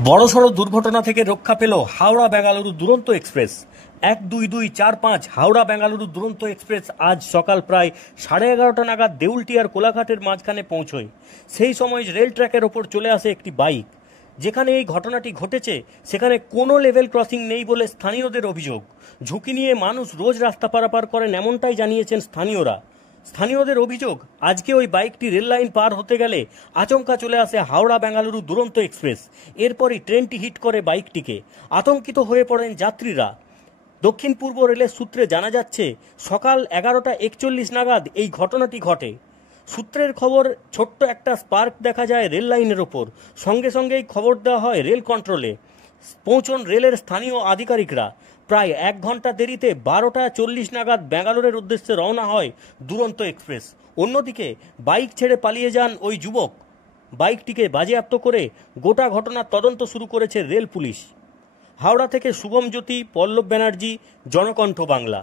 বড়সড় দুর্ঘটনা থেকে রক্ষা পেল হাওড়া বেঙ্গালুরু দুরন্ত এক্সপ্রেস। 1-2-2-4-5 হাওড়া বেঙ্গালুরু দুরন্ত এক্সপ্রেস আজ সকাল প্রায় 11:30 নাগাদ দেউলটিয়ার কোলাঘাটের মাঝখানে পৌঁছয়। সেই সময় রেল ট্র্যাকের ওপর চলে আসে একটি বাইক। যেখানে এই ঘটনাটি ঘটেছে সেখানে কোনো লেভেল ক্রসিং নেই বলে স্থানীয়দের অভিযোগ। ঝুঁকি নিয়ে মানুষ রোজ রাস্তা পারাপার করেন এমনটাই জানিয়েছেন স্থানীয়রা। স্থানীয়দের অভিযোগ, আজকে ওই বাইকটি রেল লাইন পার হতে গেলে আচমকা চলে আসে হাওড়া বেঙ্গালুরু দুরন্ত এক্সপ্রেস। এরপরই ট্রেনটি হিট করে বাইকটিকে। আতঙ্কিত হয়ে পড়েন যাত্রীরা। দক্ষিণ পূর্ব রেলের সূত্রে জানা যাচ্ছে, সকাল 11:41 নাগাদ এই ঘটনাটি ঘটে। সূত্রের খবর, ছোট্ট একটা স্পার্ক দেখা যায় রেল লাইনের ওপর। সঙ্গে সঙ্গেই খবর দেওয়া হয় রেল কন্ট্রোলে। পৌঁছন রেলের স্থানীয় আধিকারিকরা। প্রায় 1 ঘন্টা দেরিতে 12:40 নাগাদ ব্যাঙ্গালোরের উদ্দেশ্যে রওনা হয় দুরন্ত এক্সপ্রেস। অন্যদিকে বাইক ছেড়ে পালিয়ে যান ওই যুবক। বাইকটিকে বাজেয়াপ্ত করে গোটা ঘটনার তদন্ত শুরু করেছে রেল পুলিশ। হাওড়া থেকে শুভম জ্যোতি, পল্লব ব্যানার্জি, জনকণ্ঠ বাংলা।